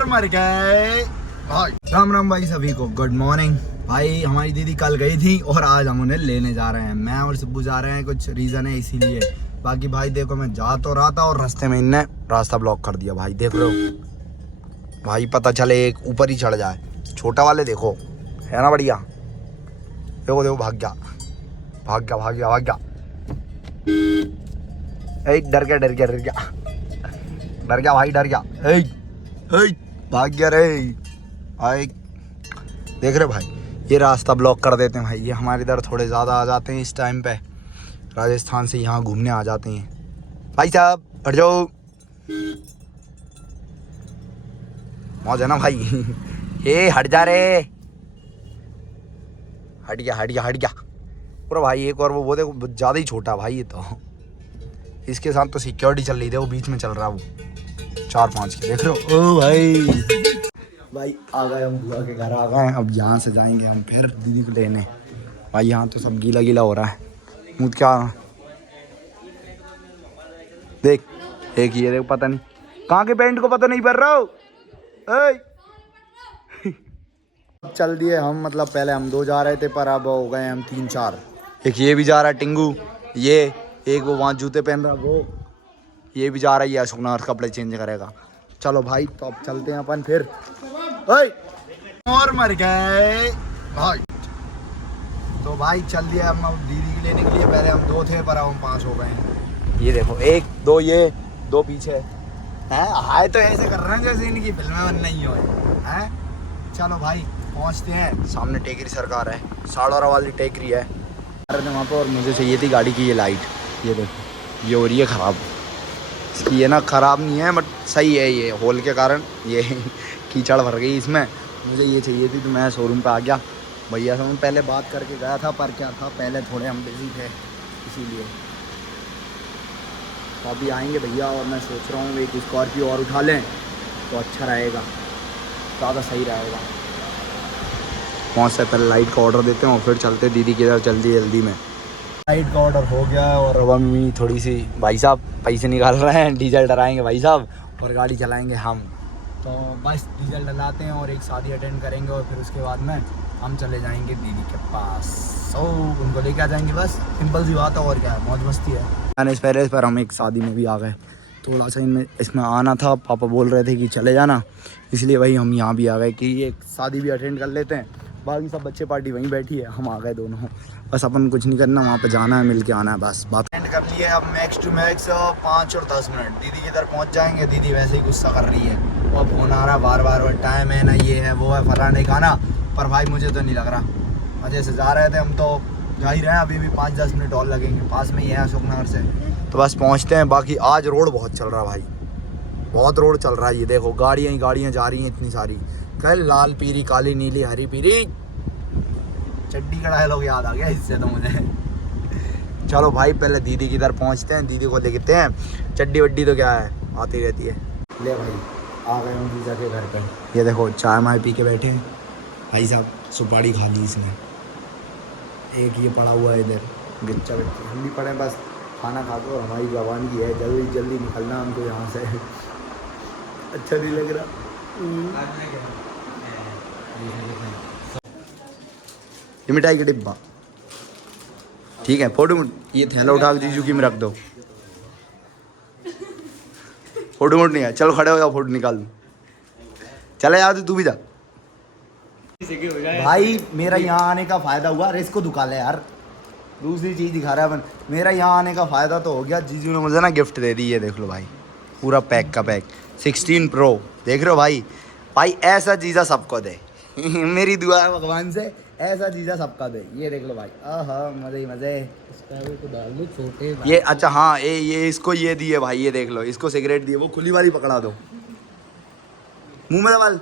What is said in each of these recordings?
और मर गए भाई। राम राम भाई सभी को, गुड मॉर्निंग भाई। हमारी दीदी कल गई थी और आज हम उन्हें लेने जा रहे हैं। मैं और सिब्बू जा रहे हैं, कुछ रीजन है इसीलिए। बाकी भाई देखो, मैं जा तो रहा था और रास्ते में इनने रास्ता ब्लॉक कर दिया भाई। देख रहे हो भाई, पता चले एक ऊपर ही चढ़ जाए। छोटा वाले देखो, है ना बढ़िया। देखो देखो, भाग गया भाग गया भाग गया भाग गया। डर गया डर गया डर गया डर गया भाई, डर गया। भाग गया रे भाई। देख रहे भाई, ये रास्ता ब्लॉक कर देते हैं भाई। ये हमारे इधर थोड़े ज़्यादा आ जाते हैं इस टाइम पे, राजस्थान से यहाँ घूमने आ जाते हैं। भाई साहब हट जाओ, मौज है ना भाई। ये हट जा रे, हट गया हट गया हट गया पूरा भाई। एक और वो देखो, ज़्यादा ही छोटा भाई ये तो। इसके साथ तो सिक्योरिटी चल रही थी, वो बीच में चल रहा है वो 4-5 के। देख रहे हो ओ भाई आ गए हम, बुआ के घर आ गए। अब यहाँ से जाएंगे हम फिर दीदी को लेने। भाई यहाँ तो सब गीला गीला हो रहा है। मुझ क्या देख, एक ये देख, पता नहीं कहाँ के पेंट को पता नहीं पड़ रहा हो। चल दिए हम, मतलब पहले हम 2 जा रहे थे पर अब हो गए हम 3-4। एक ये भी जा रहा है टिंगू, ये एक वो वहाँ जूते पहन रहा वो, ये भी जा रहा है। ये अशोकनगर कपड़े चेंज करेगा। चलो भाई तो अब चलते हैं अपन फिर। और मर गए भाई। तो भाई चल दिया हम दीदी को लेने के लिए। पहले हम 2 थे पर अब हम 5 हो गए हैं। ये देखो, 1 2 ये 2 पीछे हैं। हाय तो ऐसे कर रहे हैं जैसे इनकी फिल्में बन नहीं हो हैं। चलो भाई पहुंचते हैं। सामने टेकरी सरकार है, 12.5 वाली टेकरी है वहाँ पर। और मुझे चाहिए थी गाड़ी की ये लाइट। ये देखो, ये हो रही है ख़राब। इसकी ये ना ख़राब नहीं है बट सही है, ये होल के कारण ये कीचड़ भर गई इसमें। मुझे ये चाहिए थी तो मैं शोरूम पे आ गया। भैया से मैं पहले बात करके गया था, पर क्या था पहले थोड़े हम बिजी थे इसीलिए। तो अभी आएंगे भैया और मैं सोच रहा हूँ एक स्कॉर्पियो और उठा लें तो अच्छा रहेगा, ज़्यादा सही रहेगा। पहुँच से पहले लाइट का ऑर्डर देते हैं और फिर चलते दीदी के इधर जल्दी जल्दी में। लाइट का ऑर्डर हो गया और अब मम्मी थोड़ी सी, भाई साहब पैसे निकाल रहे हैं, डीजल डलाएंगे भाई साहब और गाड़ी चलाएंगे हम। तो बस डीजल डलाते हैं और एक शादी अटेंड करेंगे और फिर उसके बाद में हम चले जाएंगे दीदी के पास। उनको लेके आ जाएंगे, बस सिंपल सी बात है। और क्या है, मौज मस्ती है। इस पर हम एक शादी में भी आ गए। थोड़ा सा इसमें आना था, पापा बोल रहे थे कि चले जाना, इसलिए वही हम यहाँ भी आ गए कि ये शादी भी अटेंड कर लेते हैं। बाकी सब बच्चे पार्टी वहीं बैठी है, हम आ गए दोनों। बस अपन कुछ नहीं करना, वहाँ पे जाना है, मिल के आना है, बस बात एंड कर लिए। अब मैक्स टू मैक्स 5 और 10 मिनट दीदी के इधर पहुँच जाएंगे। दीदी वैसे ही गुस्सा कर रही है और फोन आ रहा है बार बार, टाइम है ना, ये है वो है, फलाने खाना। पर भाई मुझे तो नहीं लग रहा, मज़े से जा रहे थे हम, तो जा ही रहे हैं। अभी भी 5-10 मिनट और लगेंगे, पास में ही है अशोकनगर से, तो बस पहुँचते हैं। बाकी आज रोड बहुत चल रहा है भाई, बहुत रोड चल रहा है। ये देखो गाड़ियाँ ही गाड़ियाँ जा रही हैं इतनी सारी। कल लाल पीली काली नीली हरी पीली, चड्डी का डायलॉग याद आ गया इससे तो मुझे। चलो भाई पहले दीदी की इधर पहुंचते हैं, दीदी को देखते हैं। चड्डी वड्डी तो क्या है, आती रहती है। ले भाई आ गए हम जीजा के घर पे। ये देखो चाय माय पी के बैठे हैं भाई साहब, सुपारी खा ली इसने। एक ये पड़ा हुआ है इधर गिच्चा बच्चा, हम भी पड़े बस खाना खा दो। हमारी जवान की है, जल्दी जल्दी निकलना हमको यहाँ से। अच्छा नहीं लग रहा। ये मिठाई का डिब्बा ठीक है। फोटो ये थैला उठा के जीजू की में रख दो। फोटो मोट नहीं है, चलो खड़े हो जाओ, फोटो निकाल दो। चले यार तू भी जा भाई। मेरा यहाँ आने का फ़ायदा हुआ, अरे इसको दुका ले यार, दूसरी चीज़ दिखा रहा है अपन। मेरा यहाँ आने का फ़ायदा तो हो गया, जीजू ने मुझे ना गिफ्ट दे दी। ये देख लो भाई, पूरा पैक का पैक 16 प्रो। देख रहे हो भाई, भाई ऐसा जीजा सबको दे। मेरी दुआ है भगवान से, ऐसा जीजा सबका दे। ये देख लो भाई, आहा मज़े ही मज़े। तो डाल दो छोटे ये, अच्छा हाँ ये इसको ये दिए भाई, ये देख लो, इसको सिगरेट दिए, वो खुली वाली पकड़ा दो मुँह में दबाल।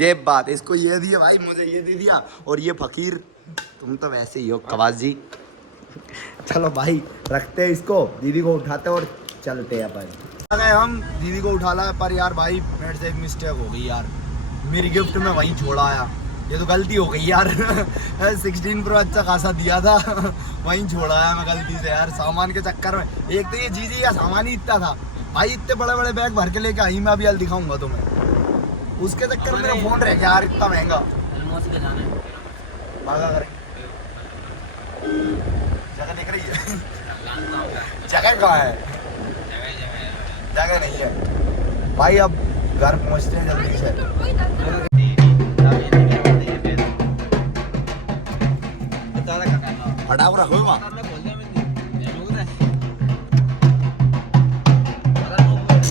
ये बात, इसको ये दिए भाई, मुझे ये दे दिया। और ये फ़कीर, तुम तो वैसे ही हो कवास जी। चलो भाई रखते हैं इसको, दीदी को उठाते और चलते हैं अपन। अगर हम दीदी को उठा ला, पर यार भाई मेरे से एक मिस्टेक हो गई यार, मेरी गिफ्ट में वहीं छोड़ा आया। ये तो गलती हो गई यार। 16 प्रो अच्छा खासा दिया था, वहीं छोड़ा आया मैं गलती से यार, सामान के चक्कर में। एक तो ये जीजी या सामान ही इतना था भाई, इतने बड़े बड़े बैग भर के लेके आई मैं, अभी हल दिखाऊंगा तुम्हें। उसके चक्कर में मेरा फोन रह गया यार, इतना महंगा। भागा कर जगह दिख रही है? जगह कहाँ है? जगह नहीं है भाई। अब घर पहुंचते हैं जल्दी से। हटाओ रखो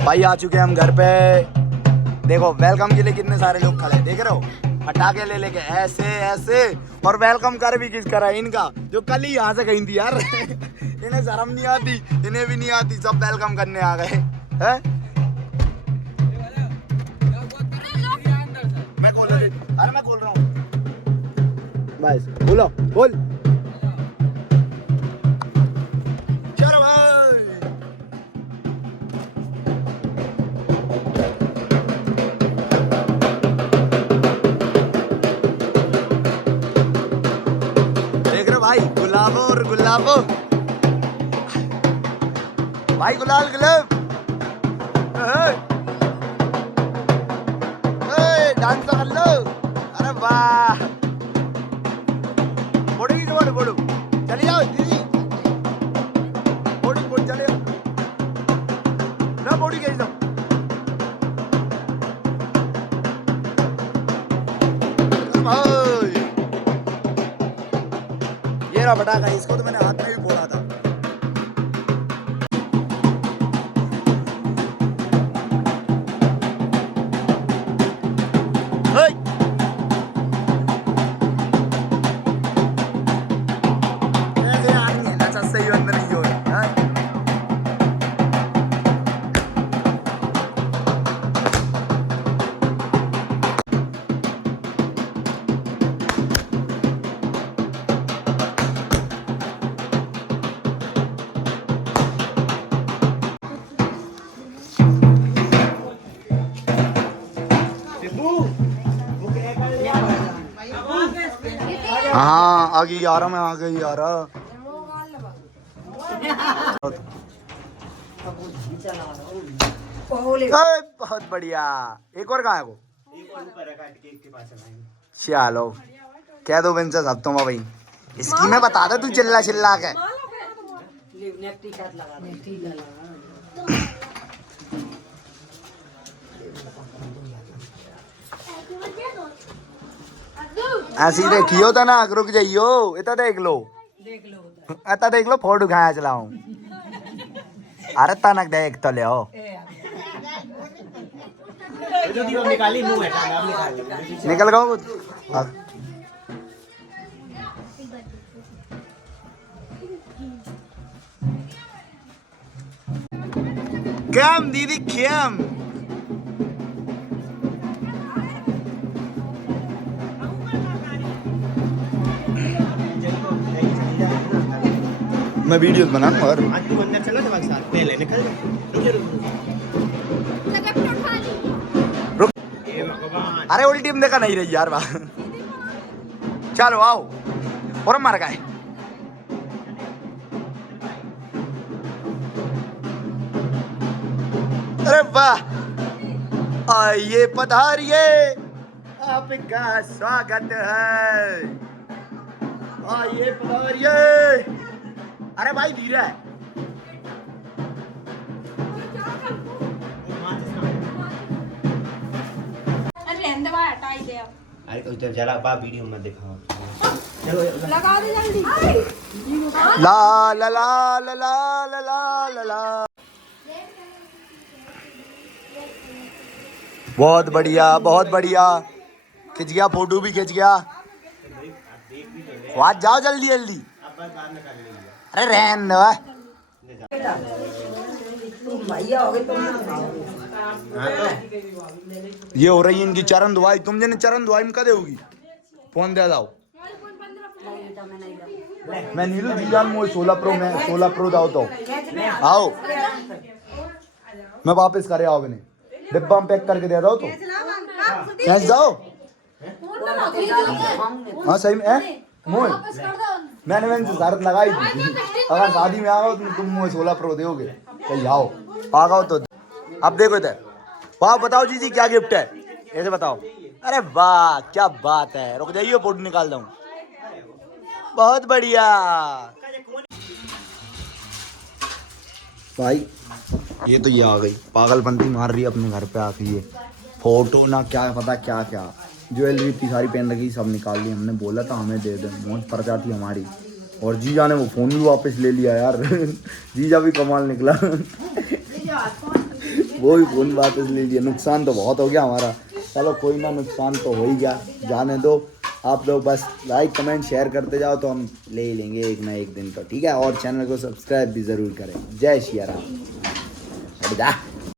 भाई। आ चुके हैं हम घर पे। देखो वेलकम के लिए कितने सारे लोग खड़े हैं, देख रहे हो? पटाखे ले लेके ऐसे ऐसे। और वेलकम कर भी किस करा इनका, जो कल ही यहाँ से गई थी यार। इन्हें शर्म नहीं आती, इन्हें भी नहीं आती, सब वेलकम करने आ गए हैं। मैं खोल रहा हूँ बस। बोलो बोल। चलो भाई। देख रहे भाई, गुलाबो और गुलाबो भाई, गुलाल गुलाब। डांस कर लो। अरे वाह, बोड़ू बोड़ू बोड़ू, चली जाओ दीदी। बोड़ू बोड़ चले ना, बोड़ी गई जाओ। ये रहा पटाखा, इसको तो मैंने हाथ में भी फोड़ा था। हाँ आ गई यार, मैं आ गई यार। बहुत बढ़िया। एक और कहाँ है वो? चलो कह दो बिन से सब तुम भाई। इसकी मैं बता दो, तू चिल्ला चिल्ला के। ऐसी देखियो तो ना, रुक जाइयो। इतना देख लो, इतना देख लो, फोटो खाया चलाऊं। अरे तनक देख तो ले आओ। निकल गो। क्या दीदी क्या? मैं वीडियो बनाऊंगा और अंदर चलो तो साथ पहले निकल रुक। अरे उल्टी में देखा नहीं रही यार बात। चलो आओ और मर गए। अरे वाह, आइए पधारिए, आपका स्वागत है। आइए पधारिए। अरे भाई धीरे है। अरे तो इधर जला बा वीडियो में दिखाओ। चलो लगा दे जल्दी। ला ला ला ला ला ला ला ला। बहुत बढ़िया, बहुत बढ़िया। खिंच गया, फोटो भी खिंच गया। वहां जाओ जल्दी जल्दी। अरे रहन दो। ये हो रही है इनकी चरण दुआई। तुम जने चरण दुआई में कदे होगी? फोन दे जाओ। मैं नीलू जी मोई 16 प्रो में 16 प्रो दाओ तो आओ। मैं वापस करे आओ ने डिब्बा में पैक करके दे दो तो कैसे जाओ। हाँ सही में मोई मैंने शर्त लगाई थी, अगर शादी में आओ तो तुम मुझे 16 प्रो दोगे। कहीं आओ आ गओ तो। अब देखो इधर, वाह बताओ जी जी क्या गिफ्ट है? ऐसे बताओ। अरे वाह क्या बात है, रुक जाइए फोटो निकाल दूँ। बहुत बढ़िया भाई। ये तो ये आ गई पागलपंती मार रही है अपने घर पे आके। ये फोटो ना क्या पता क्या क्या ज्वेलरी इतनी सारी पहन रखी सब निकाल ली। हमने बोला था हमें दे दे, मौज पड़ जाती हमारी। और जीजा ने वो फ़ोन भी वापस ले लिया यार। जीजा भी कमाल निकला। वो भी फ़ोन वापस ले लिया। नुकसान तो बहुत हो गया हमारा। चलो कोई ना, नुकसान तो हो ही गया, जाने दो। आप लोग बस लाइक कमेंट शेयर करते जाओ तो हम ले ही लेंगे एक ना एक दिन तो, ठीक है। और चैनल को सब्सक्राइब भी ज़रूर करें। जय श्री राम।